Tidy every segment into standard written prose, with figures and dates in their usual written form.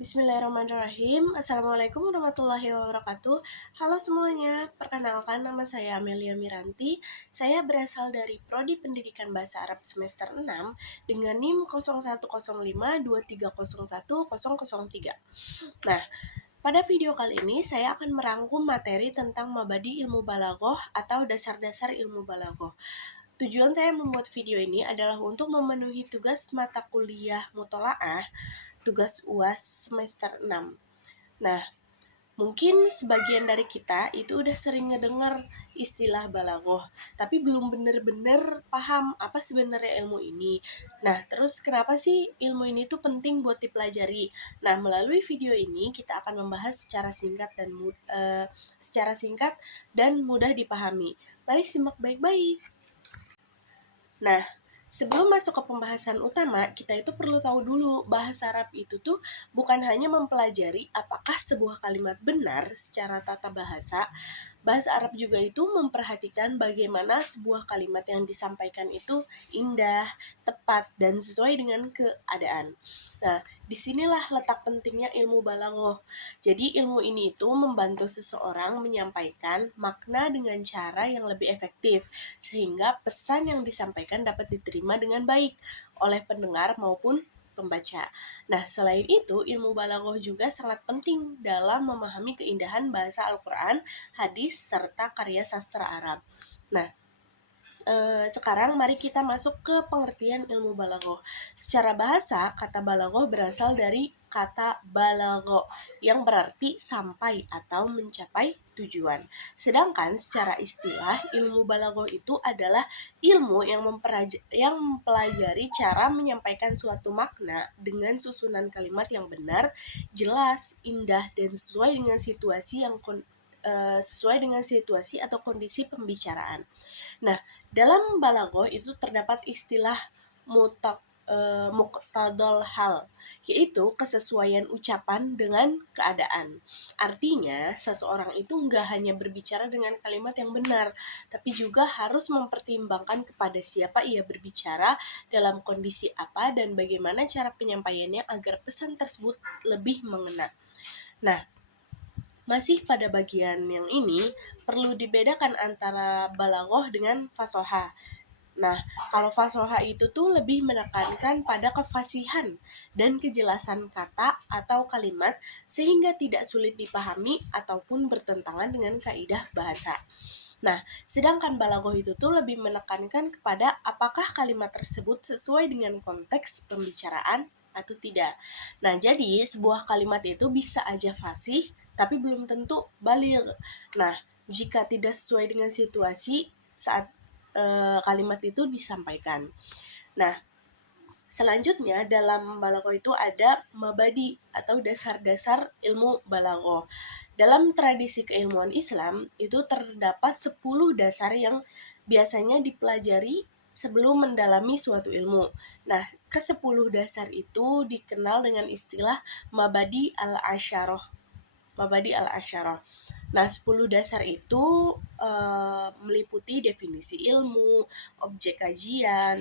Bismillahirrahmanirrahim. Assalamualaikum warahmatullahi wabarakatuh. Halo semuanya, perkenalkan nama saya Amelia Miranti. Saya berasal dari Prodi Pendidikan Bahasa Arab semester 6 dengan NIM 010523011003. Nah, pada video kali ini saya akan merangkum materi tentang Mabadi Ilmu Balaghah atau dasar-dasar ilmu balaghah. Tujuan saya membuat video ini adalah untuk memenuhi tugas mata kuliah mutolaah tugas UAS semester 6. Nah, mungkin sebagian dari kita itu udah sering ngedengar istilah balaghah, tapi belum bener-bener paham apa sebenarnya ilmu ini. Nah, terus kenapa sih ilmu ini tuh penting buat dipelajari? Nah, melalui video ini kita akan membahas secara singkat dan mudah dipahami. Mari simak baik-baik. Nah, sebelum masuk ke pembahasan utama, kita itu perlu tahu dulu bahasa Arab itu tuh bukan hanya mempelajari apakah sebuah kalimat benar secara tata bahasa. Bahasa Arab juga itu memperhatikan bagaimana sebuah kalimat yang disampaikan itu indah, tepat, dan sesuai dengan keadaan. Nah, disinilah letak pentingnya ilmu balaghah. Jadi ilmu ini itu membantu seseorang menyampaikan makna dengan cara yang lebih efektif, sehingga pesan yang disampaikan dapat diterima dengan baik oleh pendengar maupun pembaca. Nah, selain itu, ilmu balaghah juga sangat penting dalam memahami keindahan bahasa Al-Quran, hadis, serta karya sastra Arab. Nah, sekarang mari kita masuk ke pengertian ilmu balaghah. Secara bahasa, kata balaghah berasal dari kata balagho yang berarti sampai atau mencapai tujuan. Sedangkan secara istilah, ilmu balaghah itu adalah ilmu yang mempelajari cara menyampaikan suatu makna dengan susunan kalimat yang benar, jelas, indah, dan sesuai dengan situasi atau kondisi pembicaraan. Nah, dalam balaghah itu terdapat istilah muqtadal hal, yaitu kesesuaian ucapan dengan keadaan. Artinya, seseorang itu nggak hanya berbicara dengan kalimat yang benar, tapi juga harus mempertimbangkan kepada siapa ia berbicara, dalam kondisi apa, dan bagaimana cara penyampaiannya agar pesan tersebut lebih mengena. Nah, masih pada bagian yang ini, perlu dibedakan antara balaghah dengan fasohah. Nah, kalau fasohah itu tuh lebih menekankan pada kefasihan dan kejelasan kata atau kalimat sehingga tidak sulit dipahami ataupun bertentangan dengan kaidah bahasa. Nah, sedangkan balaghah itu tuh lebih menekankan kepada apakah kalimat tersebut sesuai dengan konteks pembicaraan atau tidak. Nah, jadi sebuah kalimat itu bisa aja fasih, tapi belum tentu baligh. Nah, jika tidak sesuai dengan situasi saat kalimat itu disampaikan. Nah, selanjutnya dalam balaghah itu ada mabadi atau dasar-dasar ilmu balaghah. Dalam tradisi keilmuan Islam itu terdapat 10 dasar yang biasanya dipelajari sebelum mendalami suatu ilmu. Nah, ke-10 dasar itu dikenal dengan istilah mabadi al-asyarah. Mabadi al-asyarah. Nah, 10 dasar itu meliputi definisi ilmu, objek kajian,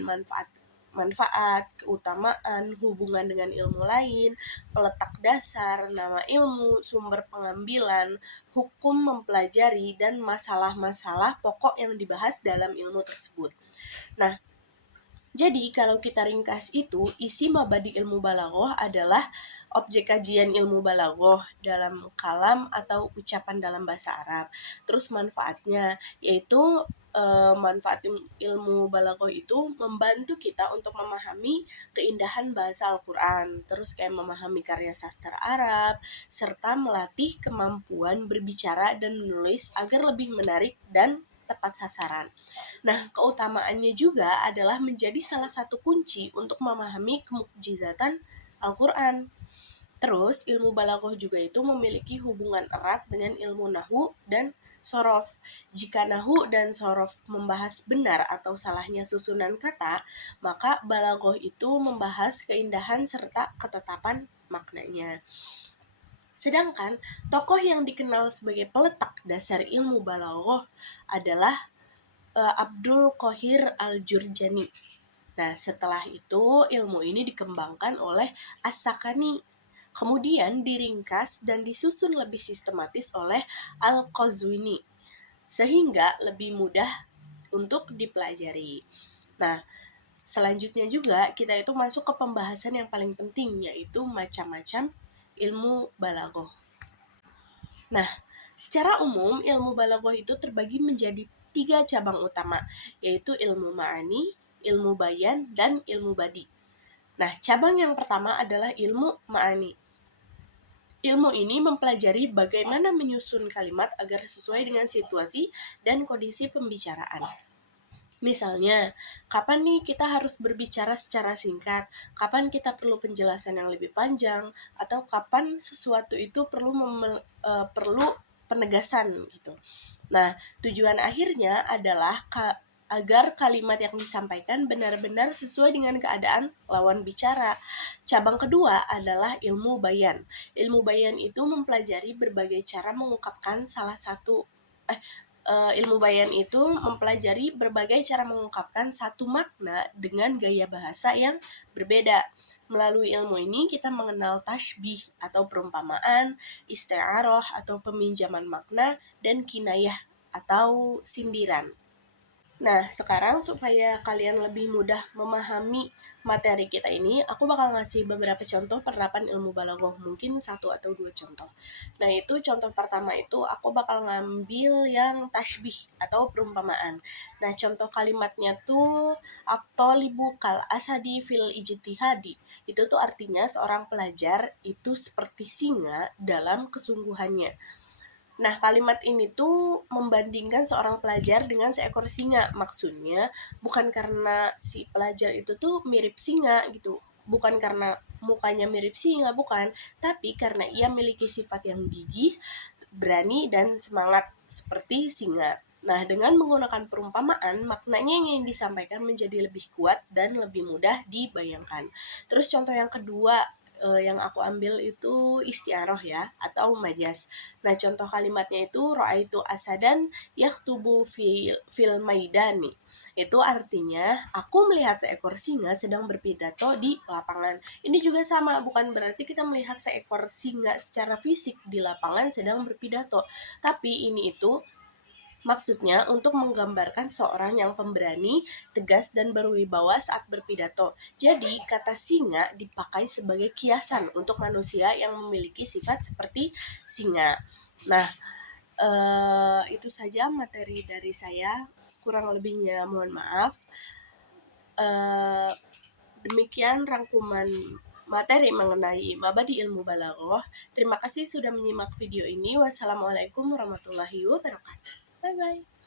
manfaat, keutamaan, hubungan dengan ilmu lain, peletak dasar, nama ilmu, sumber pengambilan, hukum mempelajari, dan masalah-masalah pokok yang dibahas dalam ilmu tersebut. Nah, jadi kalau kita ringkas itu, isi mabadi ilmu balaghah adalah objek kajian ilmu balaghah dalam kalam atau ucapan dalam bahasa Arab. Terus manfaatnya yaitu manfaat ilmu balaghah itu membantu kita untuk memahami keindahan bahasa Al-Quran, terus kayak memahami karya sastra Arab, serta melatih kemampuan berbicara dan menulis agar lebih menarik dan tepat sasaran. Nah, keutamaannya juga adalah menjadi salah satu kunci untuk memahami kemukjizatan Al-Quran. Terus, ilmu balaghah juga itu memiliki hubungan erat dengan ilmu nahwu dan sorof. Jika nahwu dan sorof membahas benar atau salahnya susunan kata, maka balaghah itu membahas keindahan serta ketetapan maknanya. Sedangkan tokoh yang dikenal sebagai peletak dasar ilmu balaghah adalah Abdul Qohir Al-Jurjani. Nah, setelah itu ilmu ini dikembangkan oleh As-Sakani. kemudian diringkas dan disusun lebih sistematis oleh Al-Qazwini, sehingga lebih mudah untuk dipelajari. Nah, selanjutnya juga kita itu masuk ke pembahasan yang paling penting, yaitu macam-macam ilmu balaghah. Nah, secara umum ilmu balaghah itu terbagi menjadi 3 cabang utama, yaitu ilmu ma'ani, ilmu bayan, dan ilmu badi. Nah, cabang yang pertama adalah ilmu ma'ani. Ilmu ini mempelajari bagaimana menyusun kalimat agar sesuai dengan situasi dan kondisi pembicaraan. Misalnya, kapan nih kita harus berbicara secara singkat, kapan kita perlu penjelasan yang lebih panjang, atau kapan sesuatu itu perlu penegasan gitu. Nah, tujuan akhirnya adalah agar kalimat yang disampaikan benar-benar sesuai dengan keadaan lawan bicara. Cabang kedua adalah ilmu bayan. Ilmu bayan itu mempelajari berbagai cara mengungkapkan ilmu bayan itu mempelajari berbagai cara mengungkapkan satu makna dengan gaya bahasa yang berbeda. Melalui ilmu ini kita mengenal tashbih atau perumpamaan, isti'arah atau peminjaman makna, dan kinayah atau sindiran. Nah, sekarang supaya kalian lebih mudah memahami materi kita ini, aku bakal ngasih beberapa contoh penerapan ilmu balaghah, mungkin 1 atau 2 contoh. Nah, itu contoh pertama itu aku bakal ngambil yang tashbih atau perumpamaan. Nah, contoh kalimatnya tuh at-thalibu kal asadi fil ijtihadi. Itu tuh artinya seorang pelajar itu seperti singa dalam kesungguhannya. Nah, kalimat ini tuh membandingkan seorang pelajar dengan seekor singa. Maksudnya bukan karena si pelajar itu tuh mirip singa gitu. Bukan karena mukanya mirip singa, bukan. Tapi karena ia memiliki sifat yang gigih, berani, dan semangat seperti singa. Nah, dengan menggunakan perumpamaan, maknanya yang disampaikan menjadi lebih kuat dan lebih mudah dibayangkan. Terus contoh yang kedua yang aku ambil itu istiaroh ya, atau majas. Nah, contoh kalimatnya itu ra'aitu asadan yaktubu fil maidani. Itu artinya aku melihat seekor singa sedang berpidato di lapangan. Ini juga sama, bukan berarti kita melihat seekor singa secara fisik di lapangan sedang berpidato. Tapi ini itu maksudnya untuk menggambarkan seorang yang pemberani, tegas, dan berwibawa saat berpidato. Jadi, kata singa dipakai sebagai kiasan untuk manusia yang memiliki sifat seperti singa. Nah, itu saja materi dari saya. Kurang lebihnya mohon maaf. Demikian rangkuman materi mengenai mabadi ilmu balaghah. Terima kasih sudah menyimak video ini. Wassalamualaikum warahmatullahi wabarakatuh. Bye-bye.